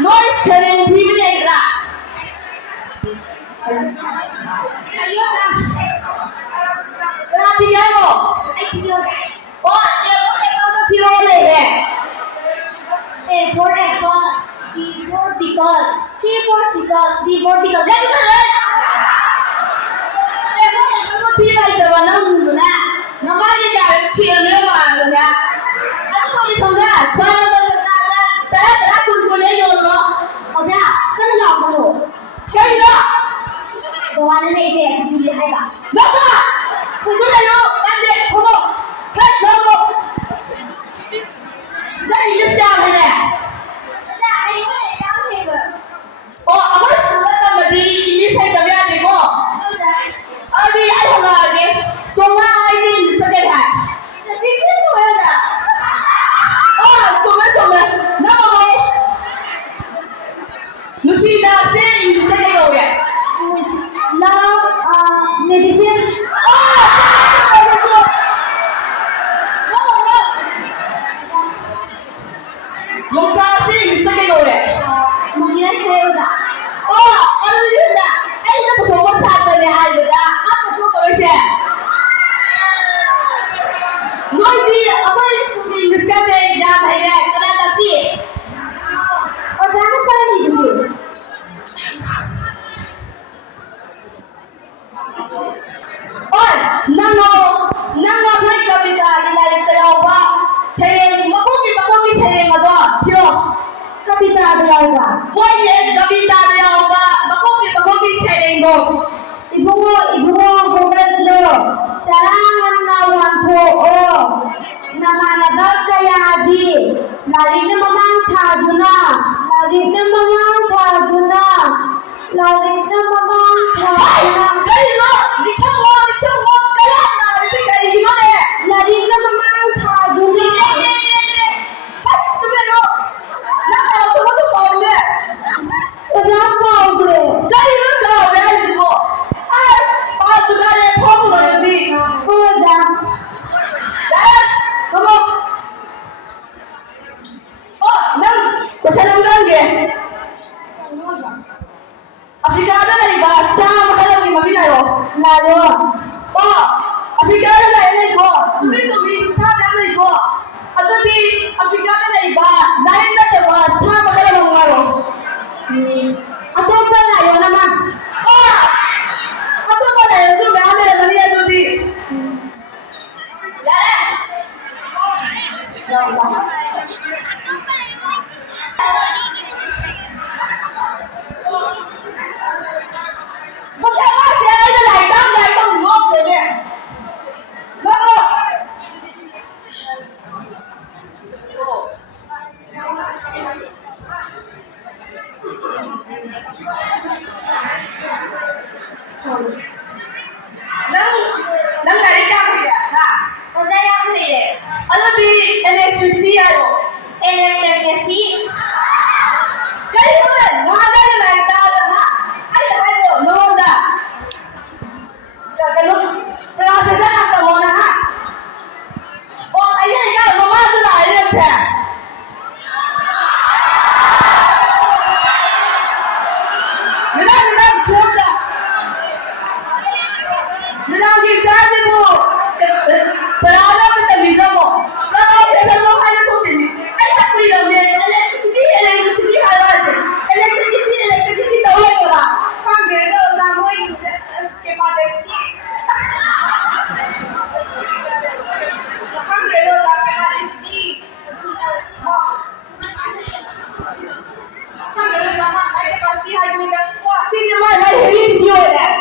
Noise sharing TV negra. Ayo lah. Berarti dia lo. Ayo. Oh, dia pakai kilo deh. A for apple, B for beagle, C for seagull, D for deagle. Jadi mana? Kamu tidak itu mana mula. Namanya dia siapa mana dia? Aku mau ditunggu. Kalau berkata, tak kulit jolo. Oja, kan log lo. Kan enggak? Doan ini sih aku pilih apa? Dapat. Sudah yuk, nanti kamu cek kamu. Dah ini siapa ni? Oja, ayo deh, yang hebat. Oh, apa sudah tambah di ini saya tambah ada kok. Oja. Adi, ayo lagi. Semua ini sekian hari. Tapi kan tu Oja. Oh, semua. Nama apa? Nusida se ini sekian kau ya. Law, medicine. Oh, betul. Nama apa? Yang saya se ini sekian kau ya. Mungkin saya Oja. Oh, ada ni. Ay, nak betul apa sahaja ni hari dah. Apa tu kau rasa? Noi di apa ini miskan deh jam hari ni. Kenapa tapi? Oja nak cari ni dulu. Oh, nang hai kavita ilai kelawa. Saya makoki saya mado. Tio. Kavita ada apa? Hoi ye kavita dia apa? Makoki saya endo. Ibu bukan lo. Carangan nawan to oh. Nama kaya di. Lari ni mamang thaduna. Kali lo, nisam mo, kaya na, nisam kali gimana? Lari ni mamang thaduna. Hai, tu belo. Nak tu kau ni. Oja kau bre. Kali lo kau ni semua. Ay, tu kali photo lo ni. Oja. Dah, kamu. Oh, nang, kau senang kan ke? Afrika ada lagi bahasa macam ni mami lalu. Lalu. Oh, Afrika ada lagi ko. Cumi sahaja lagi ko. Atau di Afrika ada lagi bah. Lain ada bahasa macam ni lalu. Atau apa lah yang nama? Oh, atau apa lah yang sudah ada dalam ni ada di. Lara. Ya Allah. Masih ada lagi ngop ni. Ngop. Nang lari kau dia, ha? Oja yang ni. Ada di electricity ayo. Electricity. Kali mana? Nada lagi dah, ha? Ayo, nada. Kalau proses apa mana, ha? Oh, ayah ni kan mama tu lah, ayah saya. Minang sudah. Minang kita tu berada di tempat mo. Proses apa hal tu ni? Ayah aku ini electricity halal. Electricity tahu lagi apa? Kan kerja orang mau itu capacity. Kan kerja orang capacity. Kan kerja orang capacity hari ni kan. Wah, sini mana heri video ni.